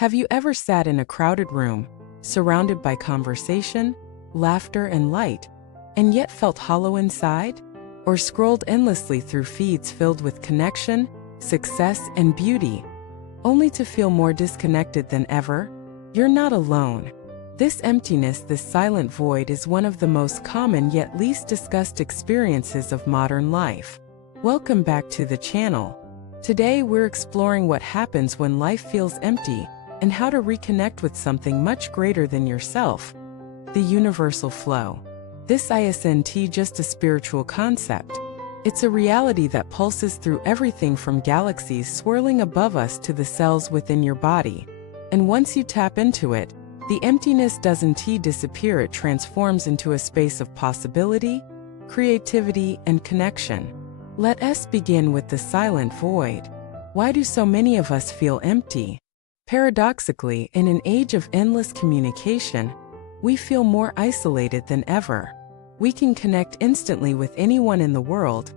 Have you ever sat in a crowded room, surrounded by conversation, laughter, and light, and yet felt hollow inside? Or scrolled endlessly through feeds filled with connection, success, and beauty, only to feel more disconnected than ever? You're not alone. This emptiness, this silent void, is one of the most common yet least discussed experiences of modern life. Welcome back to the channel. Today we're exploring what happens when life feels empty and how to reconnect with something much greater than yourself. The universal flow. This isn't just a spiritual concept. It's a reality that pulses through everything from galaxies swirling above us to the cells within your body. And once you tap into it, the emptiness doesn't disappear, it transforms into a space of possibility, creativity, and connection. Let us begin with the silent void. Why do so many of us feel empty? Paradoxically, in an age of endless communication, we feel more isolated than ever. We can connect instantly with anyone in the world,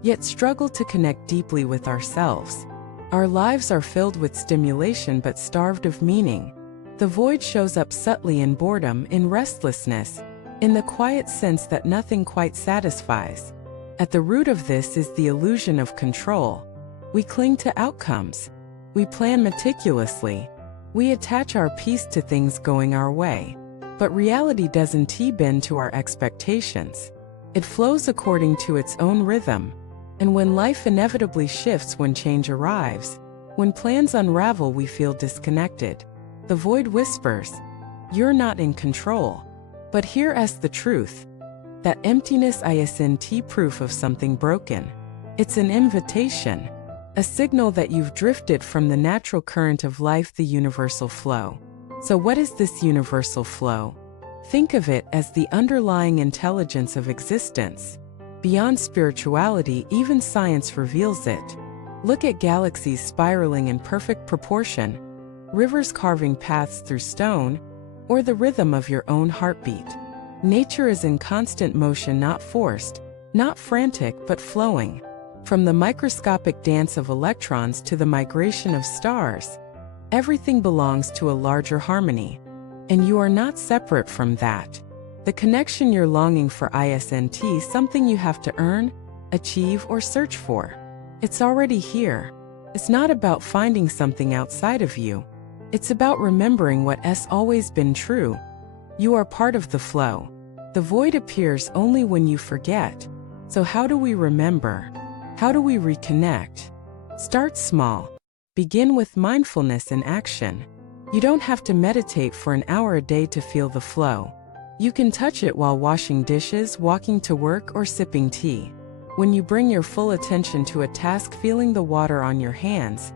yet struggle to connect deeply with ourselves. Our lives are filled with stimulation but starved of meaning. The void shows up subtly in boredom, in restlessness, in the quiet sense that nothing quite satisfies. At the root of this is the illusion of control. We cling to outcomes. We plan meticulously. We attach our peace to things going our way. But reality doesn't bend to our expectations. It flows according to its own rhythm. And when life inevitably shifts, when change arrives, when plans unravel, we feel disconnected. The void whispers, "You're not in control." But here's the truth. That emptiness isn't proof of something broken. It's an invitation. A signal that you've drifted from the natural current of life, the universal flow. So what is this universal flow? Think of it as the underlying intelligence of existence. Beyond spirituality, even science reveals it. Look at galaxies spiraling in perfect proportion, rivers carving paths through stone, or the rhythm of your own heartbeat. Nature is in constant motion, not forced, not frantic, but flowing. From the microscopic dance of electrons to the migration of stars, everything belongs to a larger harmony. And you are not separate from that. The connection you're longing for isn't something you have to earn, achieve, or search for. It's already here. It's not about finding something outside of you. It's about remembering what has always been true. You are part of the flow. The void appears only when you forget. So how do we remember? How do we reconnect? Start small. Begin with mindfulness and action. You don't have to meditate for an hour a day to feel the flow. You can touch it while washing dishes, walking to work, or sipping tea. When you bring your full attention to a task, feeling the water on your hands,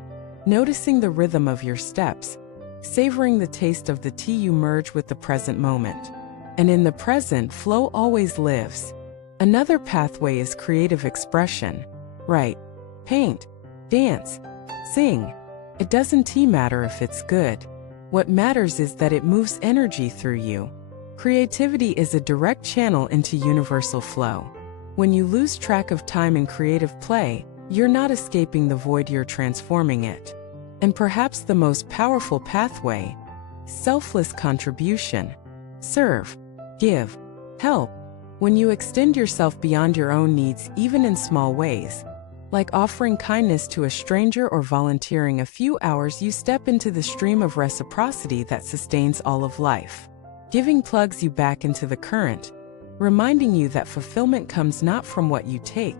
noticing the rhythm of your steps, savoring the taste of the tea, you merge with the present moment. And in the present, flow always lives. Another pathway is creative expression. Write, paint, dance, sing. It doesn't matter if it's good. What matters is that it moves energy through you. Creativity is a direct channel into universal flow. When you lose track of time in creative play, you're not escaping the void, you're transforming it. And perhaps the most powerful pathway, selfless contribution. Serve, give, help. When you extend yourself beyond your own needs, even in small ways, like offering kindness to a stranger or volunteering a few hours, you step into the stream of reciprocity that sustains all of life. Giving plugs you back into the current, reminding you that fulfillment comes not from what you take,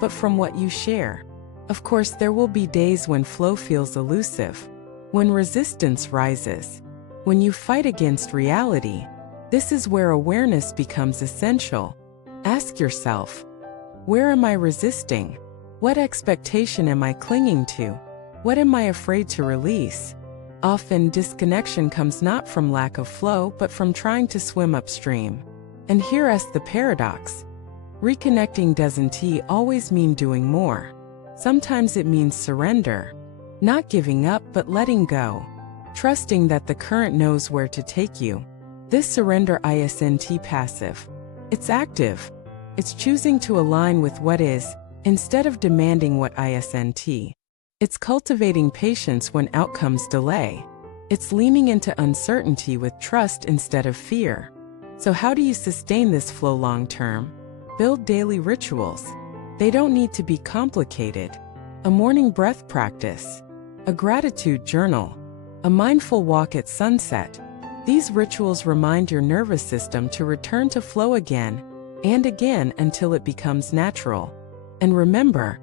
but from what you share. Of course, there will be days when flow feels elusive, when resistance rises, when you fight against reality. This is where awareness becomes essential. Ask yourself, where am I resisting? What expectation am I clinging to? What am I afraid to release? Often, disconnection comes not from lack of flow, but from trying to swim upstream. And here's the paradox. Reconnecting doesn't always mean doing more. Sometimes it means surrender. Not giving up, but letting go. Trusting that the current knows where to take you. This surrender isn't passive. It's active. It's choosing to align with what is, instead of demanding what isn't. It's cultivating patience when outcomes delay. It's leaning into uncertainty with trust instead of fear. So how do you sustain this flow long term? Build daily rituals. They don't need to be complicated. A morning breath practice, a gratitude journal, a mindful walk at sunset. These rituals remind your nervous system to return to flow again and again until it becomes natural. And remember,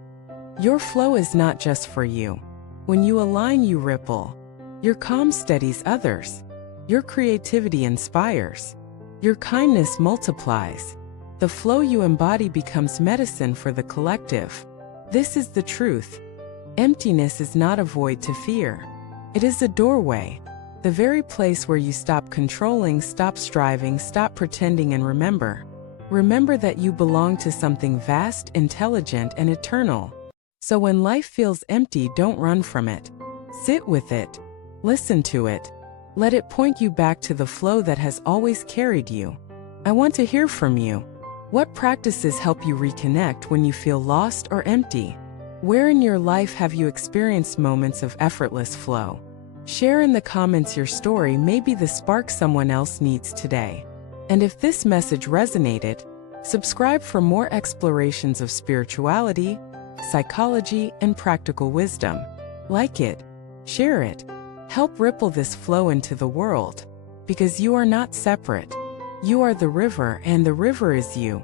your flow is not just for you. When you align, you ripple. Your calm steadies others. Your creativity inspires. Your kindness multiplies. The flow you embody becomes medicine for the collective. This is the truth. Emptiness is not a void to fear. It is a doorway. The very place where you stop controlling, stop striving, stop pretending, and remember. Remember that you belong to something vast, intelligent, and eternal. So when life feels empty, don't run from it. Sit with it. Listen to it. Let it point you back to the flow that has always carried you. I want to hear from you. What practices help you reconnect when you feel lost or empty? Where in your life have you experienced moments of effortless flow? Share in the comments your story, maybe the spark someone else needs today. And if this message resonated, subscribe for more explorations of spirituality, psychology, and practical wisdom. Like it, share it, help ripple this flow into the world. Because you are not separate. You are the river, and the river is you.